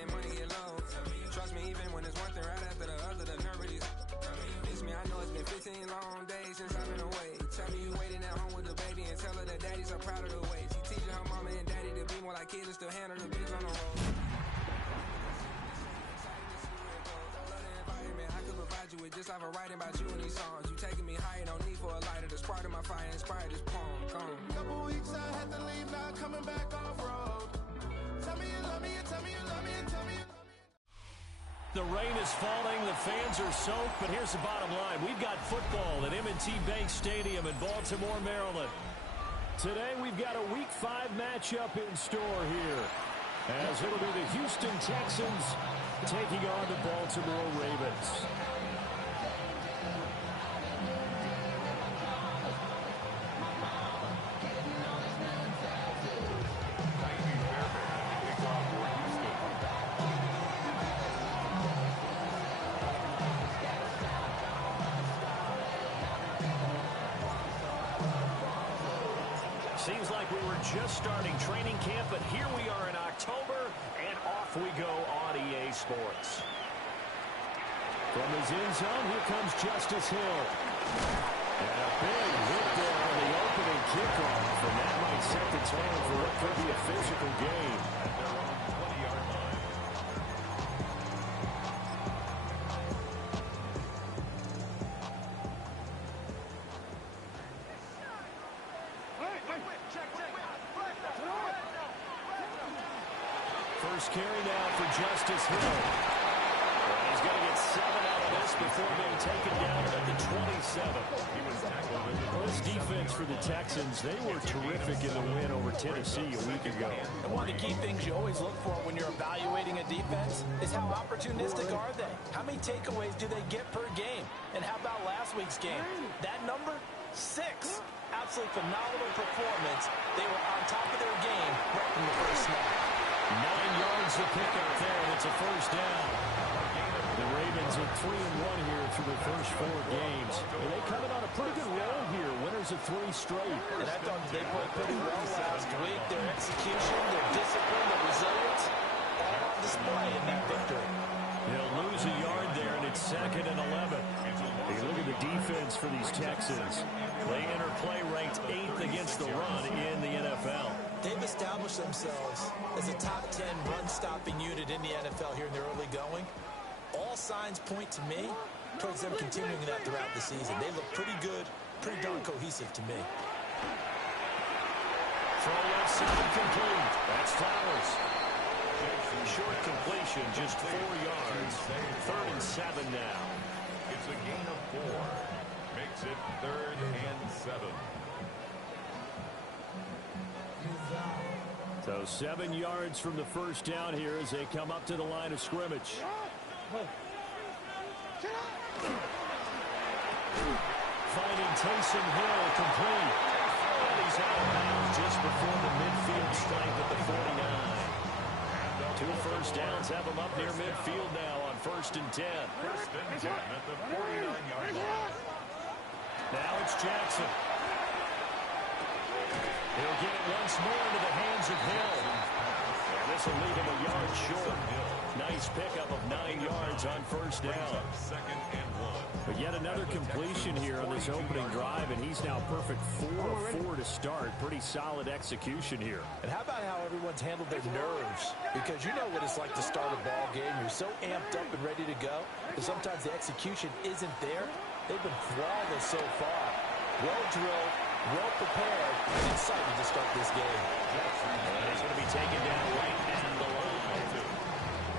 and money get low. Trust me, even when it's one thing right after the other, the nerve is. It's me, I know it's been 15 long days since I've been away. Tell me you waiting at home with the baby and tell her that daddy's so proud of the way. She teaching her mama and daddy to be more like kids and still handle the biz on the road. I could provide you with just off of writing about you and these songs. You taking me higher, no need for a lighter. The spark of my fire inspired this poem. Gone. Couple weeks I had to leave, now coming back off road. Tell me you love me, and tell me you love me, and tell me you love me. The rain is falling, the fans are soaked, but here's the bottom line. We've got football at M&T Bank Stadium in Baltimore, Maryland. Today we've got a Week 5 matchup in store here, as it'll be the Houston Texans taking on the Baltimore Ravens. Seems like we were just starting training camp, but here we are in October, and off we go on EA Sports. From his end zone, here comes Justice Hill. And a big hit there on the opening kickoff, and that might set the tone for what could be a physical game. At their own 20-yard line. First carry now for Justice Hill. And he's going to get 7 out of this before being taken down at the 27. He was tackled. Well, this defense for the Texans, they were terrific in the win over Tennessee a week ago. And one of the key things you always look for when you're evaluating a defense is how opportunistic are they? How many takeaways do they get per game? And how about last week's game? That number? 6. Absolutely phenomenal performance. They were on top of their game right from the first snap. 9 yards to pick up there, and it's a first down. The Ravens are 3-1 here through the first 4 games. And they coming on a pretty good roll here, winners of 3 straight. And I thought they played pretty well last week. Their execution, their discipline, their resilience, all on display in that victory. They'll lose a yard there, and it's 2nd and 11. Hey, look at the defense for these Texans. They enter play ranked 8th against the run in the NFL. They've established themselves as a top 10 run-stopping unit in the NFL here in their early going. All signs point to me towards them continuing that throughout the season. They look pretty good, pretty darn cohesive to me. Throw left side complete. That's Flowers. Short completion, just 4 yards. 3rd and 7 now. It's a gain of 4. Makes it 3rd and 7. So 7 yards from the first down here as they come up to the line of scrimmage. Finding Taysom Hill complete. And he's out of bounds just before the midfield stripe at the 49. 2 first downs have him up near midfield now on 1st and 10. 1st and 10 at the 49-yard line. Now it's Jackson. He'll get it once more into the hands of Hill. And this will leave him a yard short. Nice pickup of 9 yards on 1st down. 2nd and 1. But yet another completion here on this opening drive, and he's now perfect 4 of 4 to start. Pretty solid execution here. And how about how everyone's handled their nerves? Because you know what it's like to start a ball game. You're so amped up and ready to go, and sometimes the execution isn't there. They've been flawless so far. Well drilled, well prepared, and excited to start this game. And he's going to be taken down right at the line.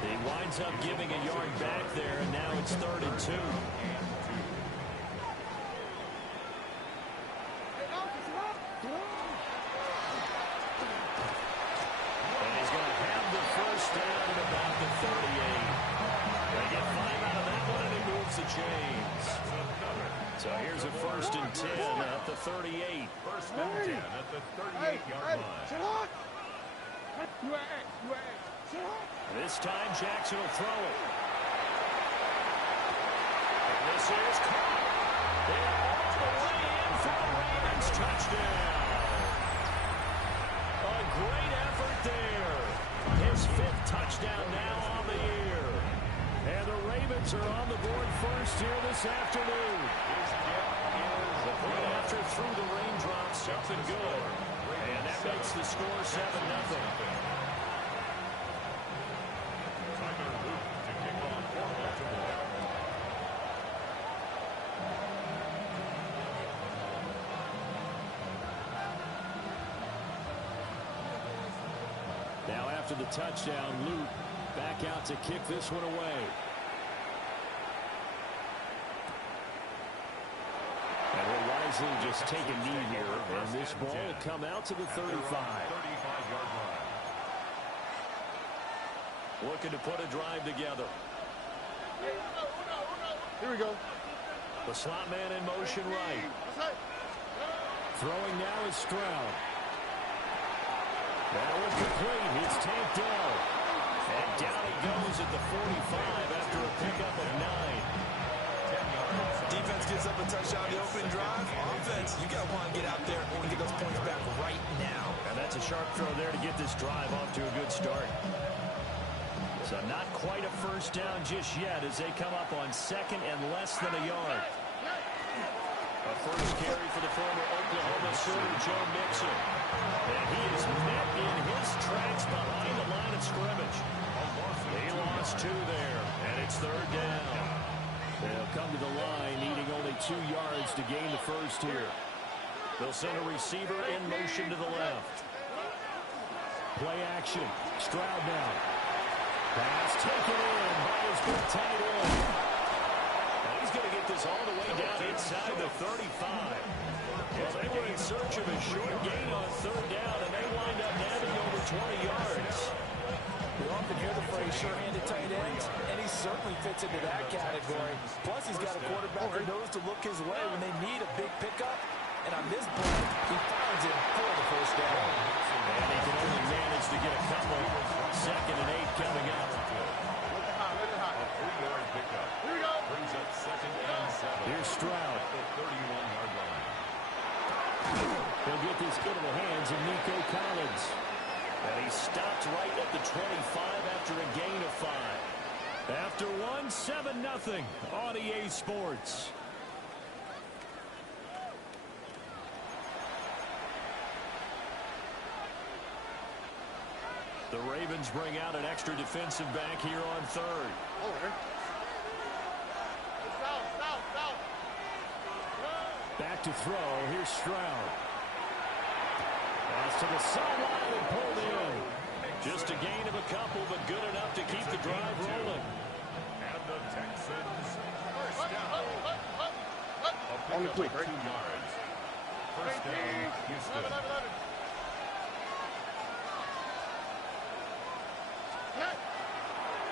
He winds up giving a yard back there, and now it's 3rd and 2. And he's going to have the first down at about the 38. They get 5 out of that one, and he moves the chains. So here's a 1st and 10 at the 38. 1st and 10 at the 38-yard line. This time Jackson will throw it. And this is caught. They're all the way in for the Ravens touchdown. A great effort there. his 5th touchdown now on the year. And the Ravens are on the board first here this afternoon. Right after through the raindrops, something good. And that makes the score 7-0. Now after the touchdown, Luke back out to kick this one away. And will wisely just take a knee here, and this ball will come out to the 35. 35-yard line. Looking to put a drive together. Here we go. The slot man in motion right. Throwing now is Stroud. That was complete. It's tanked down. And down he goes at the 45 after a pickup of 9. Defense gives up a touchdown the opening drive. Offense, you got to want to get out there and get those points back right now. And that's a sharp throw there to get this drive off to a good start. So not quite a first down just yet as they come up on second and less than a yard. A first carry for the former Oklahoma Sooner, Joe Mixon. And he is met in his tracks behind the line of scrimmage. He lost 2 there, and it's 3rd down. They'll come to the line needing only 2 yards to gain the first here. They'll send a receiver in motion to the left. Play action. Stroud now. Pass taken in by his big tight end. And he's going to get this all the way down inside the 35. Well, they were in search of a short gain on 3rd down, and they wind up nabbing over 20 yards. We often hear the phrase sure-handed tight ends, and he certainly fits into that category. Plus, he's got a quarterback that knows to look his way when they need a big pickup. And on this play, he finds it for the first down. And he can only manage to get a couple. 2nd and 8 coming up. A 3-yard pickup. Here we go. Brings up 2nd and 7. Here's Stroud. At the 31-yard line. He'll get this into the hands of Nico Collins. And he stopped right at the 25 after a gain of 5. After 1, 7-0 on EA Sports. The Ravens bring out an extra defensive back here on 3rd. Back to throw. Here's Stroud. Pass to the sideline and pulled in. Just a gain of a couple, but good enough to keep the drive rolling. And the Texans first down. A pickup of 2 yards. First down, Houston.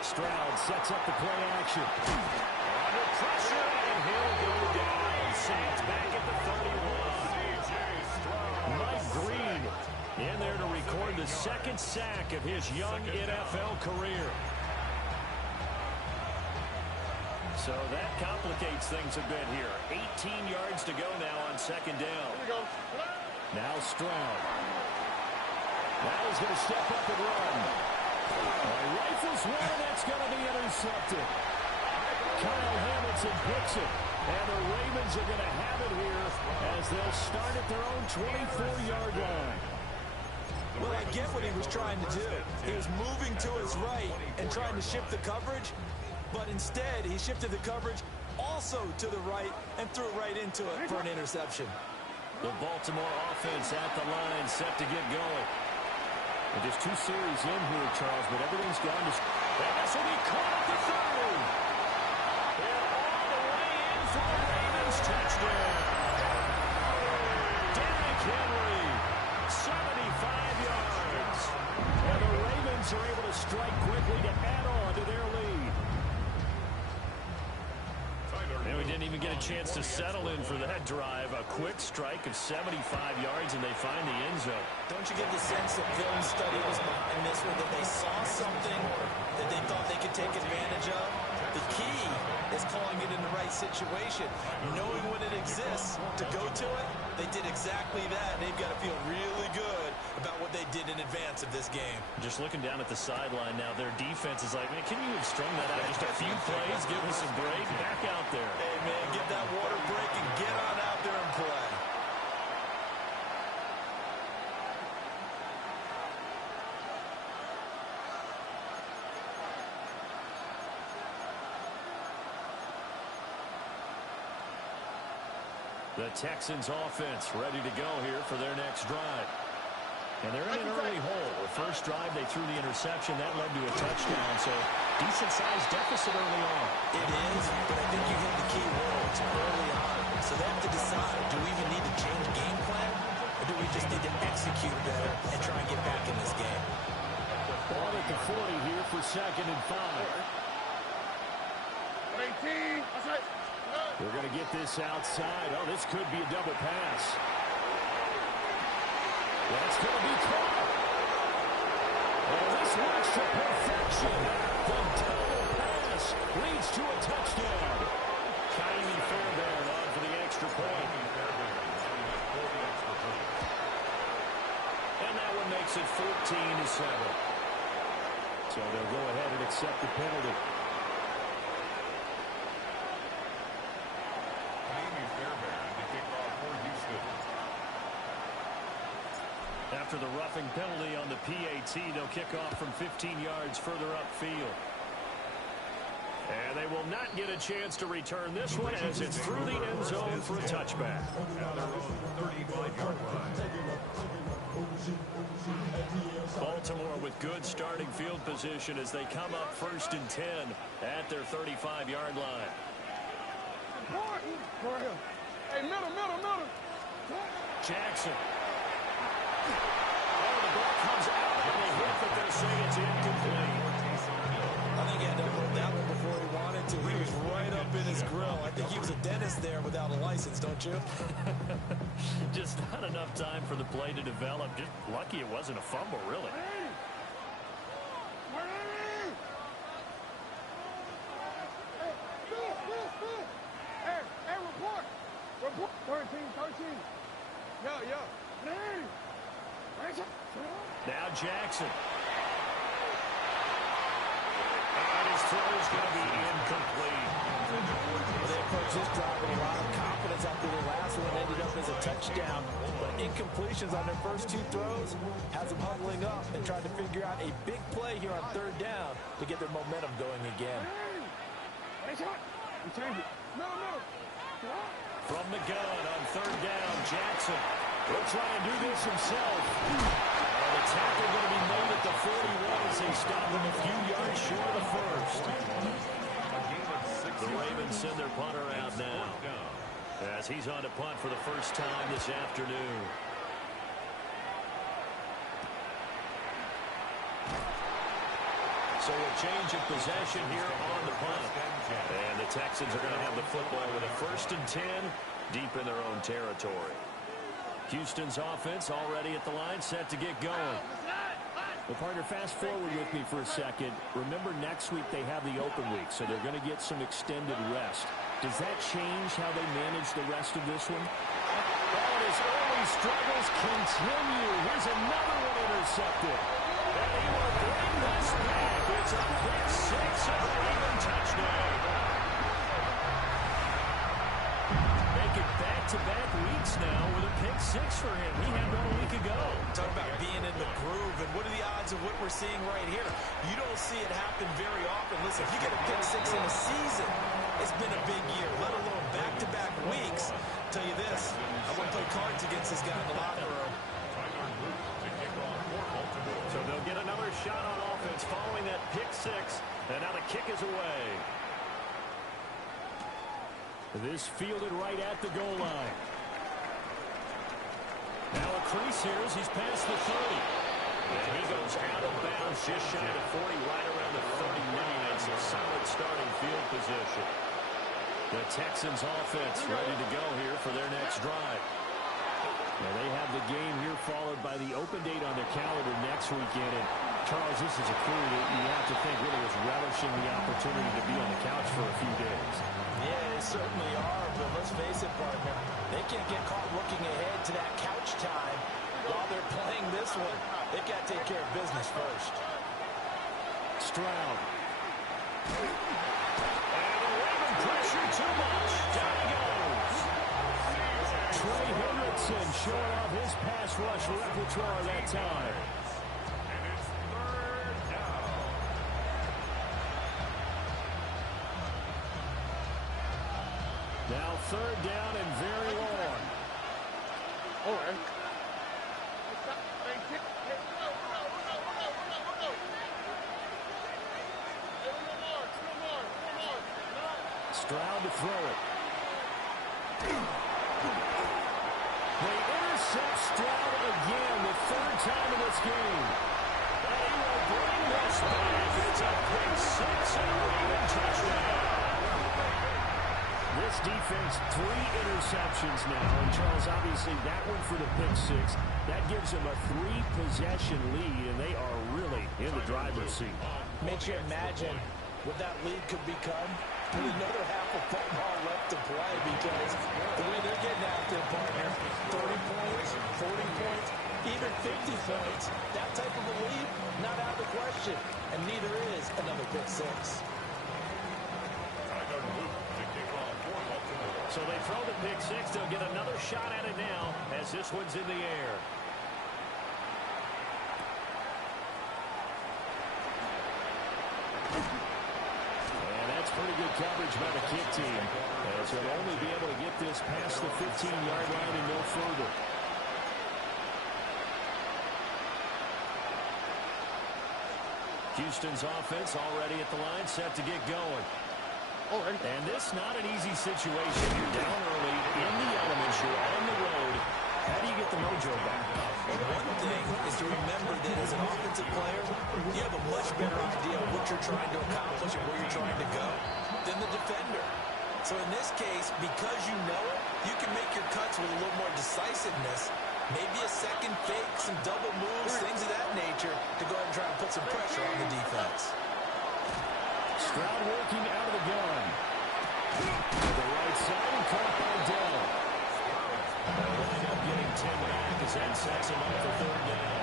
Stroud sets up the play action. Under pressure, and he'll go down. Saints back at the 31. Mike Green in there to record the 2nd sack of his young NFL career. So that complicates things a bit here. 18 yards to go now on 2nd down. Now Stroud. Now he's going to step up and run. Rifles one, that's going to be intercepted. Kyle Hamilton picks it, and the Ravens are going to have it here as they'll start at their own 24-yard line. Well, I get what he was trying to do. He was moving to his right and trying to shift the coverage, but instead he shifted the coverage also to the right and threw it right into it for an interception. The Baltimore offense at the line set to get going. And just 2 series in here, Charles, but everything's gone to... And this will be caught at the 30. They're all the way in for the Ravens touchdown. Derrick Henry, 75 yards. And the Ravens are able to strike quickly to add on to their lead. And we didn't even get a chance to settle in for that drive. A quick strike of 75 yards, and they find the end zone. Don't you get the sense that film study was behind this one, that they saw something that they thought they could take advantage of? The key is calling it in the right situation. Knowing when it exists to go to it, they did exactly that. They've got to feel really good about what they did in advance of this game. Just looking down at the sideline now, their defense is like, man, can you have strung that out just a few plays? Give us a break. Back out there. Hey, man, get that water break and get on out there and play. The Texans offense ready to go here for their next drive. And they're in an early hole. The first drive, they threw the interception. That led to a touchdown. So decent-sized deficit early on. It is, but I think you hit the key words early on. So they have to decide, do we even need to change game plan? Or do we just need to execute better and try and get back in this game? Ball at the 40 here for 2nd and 5. 18. That's right. They're going to get this outside. Oh, this could be a double pass. That's going to be caught. Oh, this works to perfection. The double pass leads to a touchdown. Kylie Fairbairn on for the extra point. And that one makes it 14-7. So they'll go ahead and accept the penalty. After the roughing penalty on the PAT, they'll kick off from 15 yards further upfield. And they will not get a chance to return this one as it's through the end zone for a touchback. Baltimore with good starting field position as they come up 1st and 10 at their 35-yard line. Hey, middle. Jackson. Oh, the ball comes out and they hit, but they're saying it's incomplete. I think he had to hold that one before he wanted to. He was right up in his grill. I think he was a dentist there without a license, don't you? Just not enough time for the play to develop. Just lucky it wasn't a fumble, really. Hey, report. 13. Yeah. Now Jackson. And his throw is going to be incomplete. They approached this drive with a lot of confidence after the last one ended up as a touchdown. But incompletions on their first 2 throws has them huddling up and trying to figure out a big play here on 3rd down to get their momentum going again. From the gun on 3rd down, Jackson will try and do this himself. And the tackle going to be made at the 41 as they stop him a few yards short of the first. The Ravens send their punter out now as he's on to punt for the first time this afternoon. So a change of possession here on the punt. And the Texans are going to have the football with a 1st and 10 deep in their own territory. Houston's offense already at the line, set to get going. Well, partner, fast forward with me for a second. Remember, next week they have the open week, so they're going to get some extended rest. Does that change how they manage the rest of this one? Oh, his early struggles continue. Here's another one intercepted. And he will bring this back. It's a pick 6 and a Raven touchdown. Make it back-to-back weeks now with a pick 6 for him. He had one a week ago. Talk about being in the groove, and what are the odds of what we're seeing right here? You don't see it happen very often. Listen, if you get a pick 6 in a season, it's been a big year, let alone back-to-back weeks. Tell you this, I wouldn't play cards against this guy in the locker room. So they'll get another shot on offense following that pick 6, and now the kick is away. This fielded right at the goal line. Now a crease here as he's past the 30. And he goes out of bounds just shy of 40, right around the 39. So solid starting field position. The Texans offense ready to go here for their next drive. Now they have the game here followed by the open date on their calendar next weekend. And Charles, this is a crew that you have to think really is relishing the opportunity to be on the couch for a few days. Yeah, they certainly are, but let's face it, partner. They can't get caught looking ahead to that couch time while they're playing this one, they got to take care of business first. Stroud. And the Raven pressure too much. Down he goes. Trey Hendrickson showing off his pass rush repertoire that time. And it's third down. Now third down and very long. All right. Stroud to throw it. They intercept Stroud again, the third time in this game. And he will bring this back. It's a pick six and a Raven touchdown. This defense, 3 interceptions now. And Charles, obviously that one for the pick six. That gives them a 3-possession lead, and they are really in the driver's seat. Makes you imagine what that lead could become with another half of football left to play, because the way they're getting out there, partner, 30 points, 40 points, even 50 points, that type of a lead, not out of the question. And neither is another pick six. So they throw the pick six. They'll get another shot at it now as this one's in the air. And that's pretty good coverage by the kick team, as they'll only be able to get this past the 15-yard line and no further. Houston's offense already at the line, set to get going. And this not an easy situation. You're down early in the elements. You're on the road. How do you get the mojo back? And one thing is to remember that as an offensive player, you have a much better idea of what you're trying to accomplish and where you're trying to go than the defender. So in this case, because you know it, you can make your cuts with a little more decisiveness. Maybe a second fake, some double moves, things of that nature to go ahead and try and put some pressure on the defense. Stroud working out of the gun. To the right side and caught by Dell. They'll wind up getting 10 back as that sets him up for third down.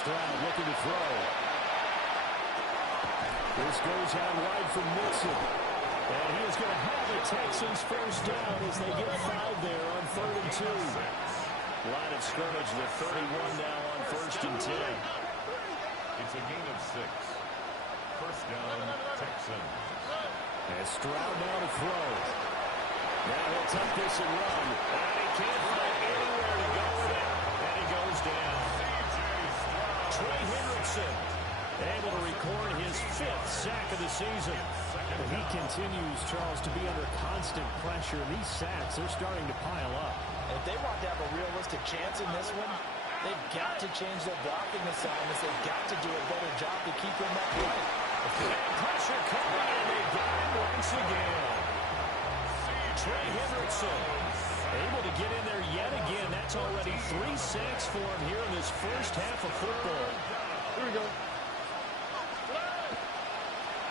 Stroud looking to throw. This goes out wide for Mixon. And he is going to have the Texans first down as they get fouled there on 3rd and 2. Line of scrimmage, the 31 now on 1st and 10. It's a gain of 6. First down, Texans. And Stroud now to throw. Now he'll tuck this and run. And he can't find anywhere to go with it. And he goes down. Trey Hendrickson able to record his 5th sack of the season. And he continues, Charles, to be under constant pressure. And these sacks, they're starting to pile up. And if they want to have a realistic chance in this one, they've got to change their blocking assignments. They've got to do a better job to keep him upright. Pressure coming, and they got him once again. Trey Hendrickson able to get in there yet again. That's already 3 sacks for him here in this first half of football. Here we go.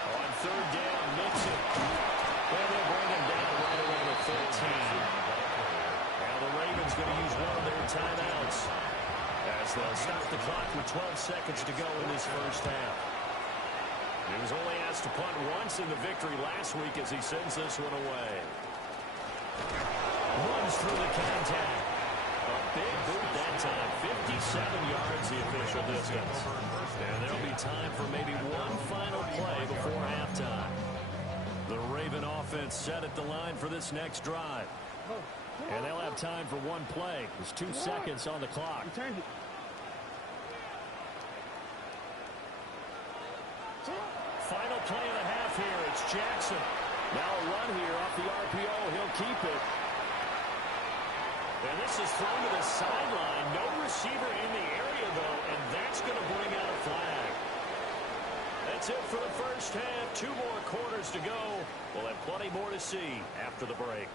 On 3rd down, Mixon. Well, they'll bring him down right around the 13. Now the Ravens going to use one of their timeouts as they'll stop the clock with 12 seconds to go in this first half. He was only asked to punt once in the victory last week as he sends this one away. Runs through the contact. A big boot that time. 57 yards the official distance. And there'll be time for maybe one final play before halftime. The Raven offense set at the line for this next drive. And they'll have time for one play. There's 2 seconds on the clock. Final play of the half here. It's Jackson. Now a run here off the RPO. He'll keep it. And this is thrown to the sideline. No receiver in the area, though, and that's going to bring out a flag. That's it for the first half. 2 more quarters to go. We'll have plenty more to see after the break.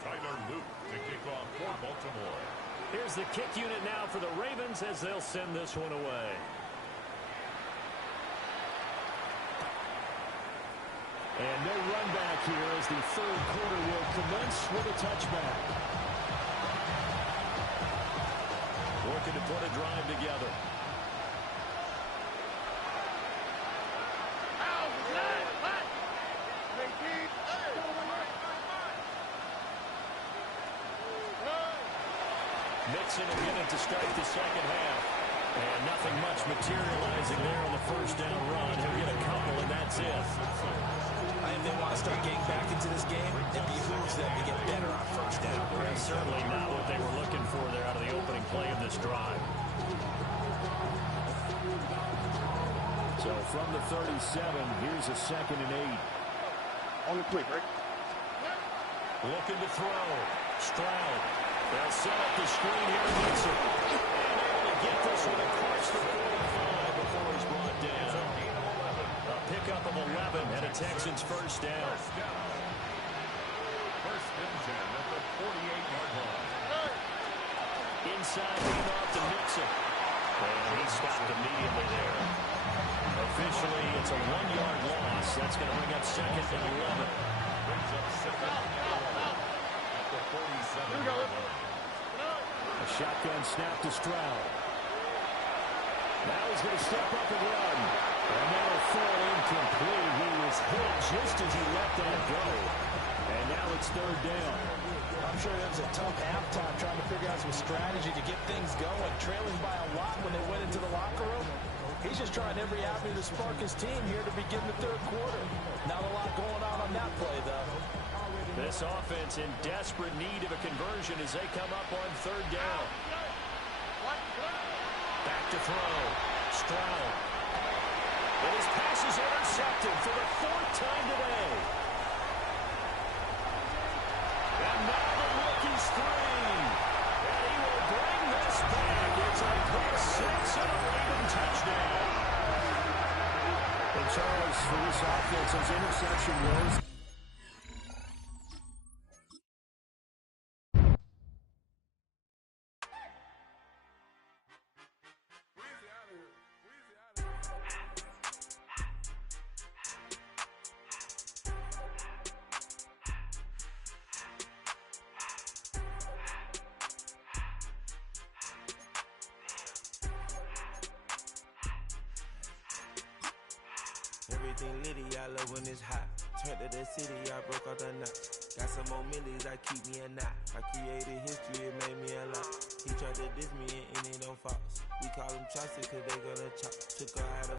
Tyler Luke to kick off for Baltimore. Here's the kick unit now for the Ravens as they'll send this one away. And no run back here as the third quarter will commence with a touchback. Looking to put a drive together. Mixon will get it to start the second half. And nothing much materializing there on the first down run. He'll get a couple, and that's it. If they want to start getting back into this game, it behooves them to get better on first down. And certainly not what they were looking for there out of the opening play of this drive. So from the 37, here's a 2nd and 8. On the quick, right? Looking to throw. Stroud. They'll set up the screen here. Mixon. And able to get this one across the 45 before he's brought down. A pickup of 11 and a Texans first down. First and 10 at the 48-yard line. Inside lead off to Mixon. And he stopped immediately there. Officially, it's a 1-yard loss. That's going to bring up 2nd and 11. Brings up 2nd and 11 at the 47-yard line. A shotgun snap to Stroud. Now he's going to step up and run. And that'll fall incomplete. He was hit just as he let that go. And now it's 3rd down. I'm sure that was a tough halftime trying to figure out some strategy to get things going. Trailing by a lot when they went into the locker room. He's just trying every avenue to spark his team here to begin the 3rd quarter. Not a lot going on that play, though. This offense in desperate need of a conversion as they come up on 3rd down. Back to throw. Stroud. And his pass is intercepted for the 4th time today. And now the rookie's 3. And he will bring this back. It's a quick 6 and a Raven touchdown. And Charles, for this offense, his interception was... Everything litty, I love when it's hot. Turned to the city, I broke all the knots. Got some more millies, that keep me a knot. I created history, it made me a lot. He tried to diss me and it don't false. We call them chopsticks cause they gonna chop. Took her out of